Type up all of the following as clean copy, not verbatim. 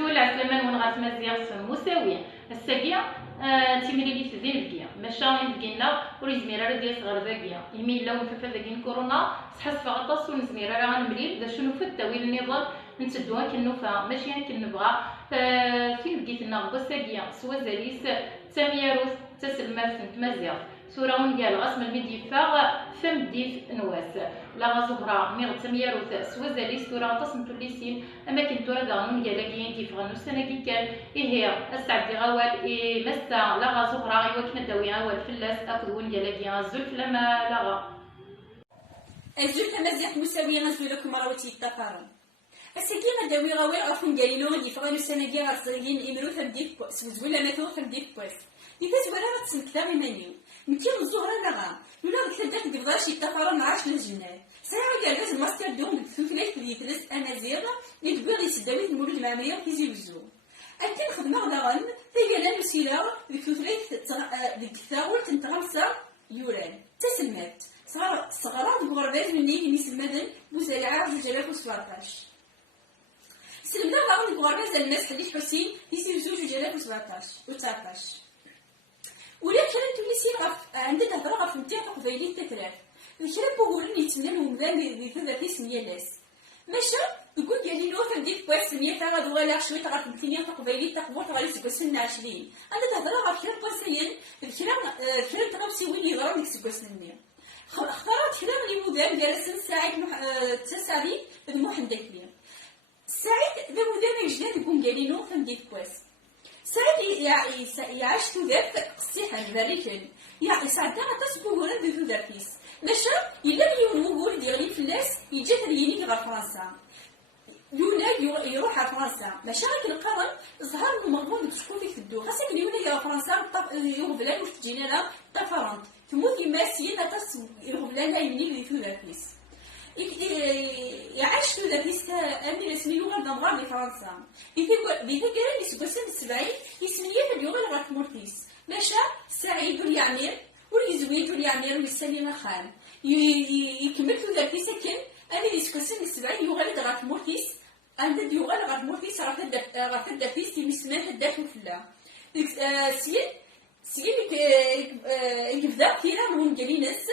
زول عسلامة نون غاس مزيغ مساوية الساقية تيمريليت دين بكيا ماشا يبكينا وريزمير راه ديال صغار ذاكيا يميل لو نففا ذاكين كورونا صحص فغطاس ونزمير راه غنمريل دا شنو في التاويل النظام نتدوها كنوفا ماشي كنبغى فين بقيتنا غوساقيا سوا زاليس تامياروس تسلمات مزيغ سورة ونقال غاسم المديفا فم ديف نواس لا غازوغرا ميغ تمياروث سوا زاليس سورة تصمتو ليسين اما كنتو راه غانون قالاكين ديف غنو السنة كي كان هي استعدي غوال مستا لا غازوغرا ايوا كنا داوي غوال فلاس اخذ ونقالاكين الزلف لما لغا الزلف مزيح مساوية غنزولكم راوتي الطفارن الساكي غداوي غاوي عرفن قاليلو غادي فغانو السنة ديال غارصين امرو ثمديف كواس وزولا ماتو ثمديف كواس إذا زوالة غتسنكتا غي مانيو مكين الزهرة لغا لولا غتلقى تقدر شي طفرة معاش للجنات ساعة كاع الماستر دوم بالثلاث اللي يدرس أمازيغ اللي تقول يسداوي المولود المعمرية كيزيوزو أكيد خدمة غدا تيقال المسيرة بالثلاث ديك الثاول تنتغمسة يوران تسمات صغرات بغربات مني اللي يسمى بوزالعة 2017 سلمنا غاون بغربات الناس حديث حسين يزيوزو 2017 ولكن تونسي عندها تهضر غف نتاع قبايلي تتراف الكلام بوغولن يتمنى ومدام يثذر في سمية لاس ماشا يقول قال له فنديك كويس سمية تاع غدو غالا شويه تاع الدنيا تاع قبايلي تاع قبور غادي سكوسن 20 انا تهضر غف كلام باسيين الكلام تاع سيوي لي غرام سكوسن اختارت كلام اللي مدام جالس سعيد تسالي المحندكلي سعيد ذا مدام يجلد يقول قال له فنديك كويس سعيد يعيش ذات قصيحة ذلك سعدنا تسبوه هنا ذو ذاكيس ماشا إلا مليون وقول ديالي فلاس يجي تريني غير فرنسا يونا يروح على فرنسا ماشا غير القرن ظهر المغمون تشكون فيك تدو خاصة مليون يروح فرنسا يغبلان واش تجينا لا طفرانت تموت يماسيين يغبلان يمني ذو ذاكيس يعيش ذاكيس أمي اسمي لغة دمغار لفرنسا إذا كان يسقسم السبعين يسميه اليوم لغة مورتيس ماشا سعيد واليعمير واليزويد واليعمير والسليمة خان يكمل ذاكيس كان أمي يسقسم السبعين يغلد لغة مورتيس عند يغلد لغة مورتيس راه تدافيس يسميه الداخل فلا سين يبدا كيرا من جلينس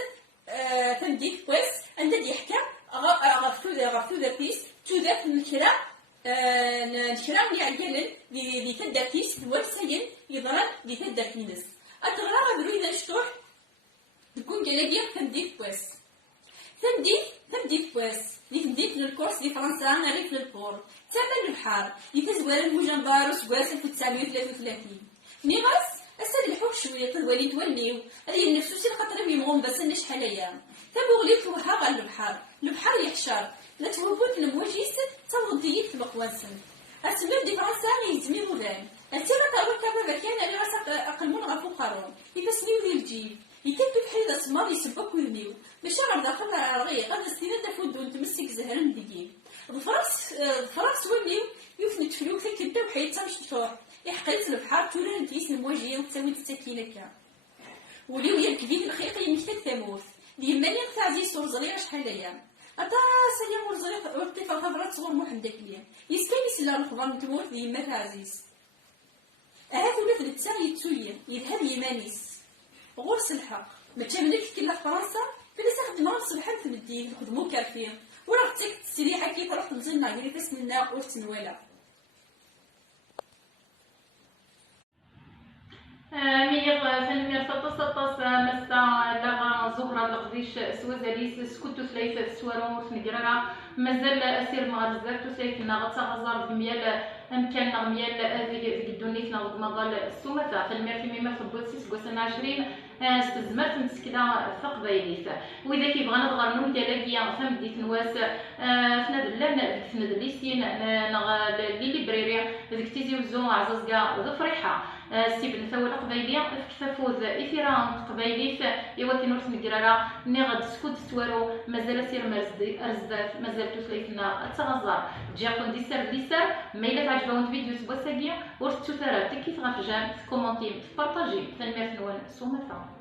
تمديك كويس عندها يحكى غفو ذاكيس تذاك الكرا الكرا اللي عقلن اللي تداكيس الوبسايين يضرب اللي تداكينس أتغرى غدرو إذا نشطوح تكون جلاجيا تمديك كويس تمديك كويس اللي تمديك للكورس دي فرنسا نعرف للبور ثمن البحر اللي تزوال المجنبار وسواس 1933 ميغاس أسد الحوك شوية الوالد توليو هذه النفسوسي الخطرة بيمغون بس شحال أيام تبغلي توها على البحر يحشر لا توفوت المواجيس تنضيك في مقواسن أسمر دي فرنسا يزمي مودان السيرة تاول كابا كان على راس أقلمون غفو قارون يفسنيو ديال الجيب يكتب حيد أسمار يسبك ويرنيو باش غير داخل العرغية غاد السنين تفودون تمسك زهرن ديال الفرنس وليو يفنت فلوك كدا وحيد تمشطوح يحقلت البحر تولان نتيس المواجهة وتساوي السكينة كا وليو يركبين الخيط يمكتب ثموث ديما لي تعزي صور زريعة شحال أيام أتا سليم ورزريق وقتي الخبرات صغور محمدك ليا يسكن يسلا الخبر نتموت ديما تعزيز هذا ولاد التساغ يتسويا يذهب يمانيس غرس الحق ما تشاملك كلا في فرنسا فلسا خدمة صبحا في الدين خدمو كافيين وراه تسكت السريحة كي تروح تنزلنا غير فاسمنا ورتنوالا ميغ فنمير سطس مسا لغا زهرة لقديش سوازاليس سكوتو ثلاثة سوارو تنقرا مازال أسير مغرزات وسايكنا غتغزر بميال أمكاننا ميال ذيك الدونيتنا ومغال السومة فنمير في ميما فبوتسي سكوسنا 20 استزمات نتسكدا فقبايليت وإذا كيبغى نضغر نون كالاكيا فمديت نواس فنادلان فنادليسين نغ لي ليبريري ذيك تيزي وزو عزازكا ذو فريحة ستيبن ثول قبايلية فكتفوز إثيران قبايليت إوا كي نورت مكرارا نغد سكوت توارو مازال سير رزدات مازال توسليتنا تغزر تجيكم ديسار ميلا تعجبون فيديو سبوساكيا ورتو ثرا تكيف غاف جام تكومونتي تبارطاجي تنمير نوان سومتا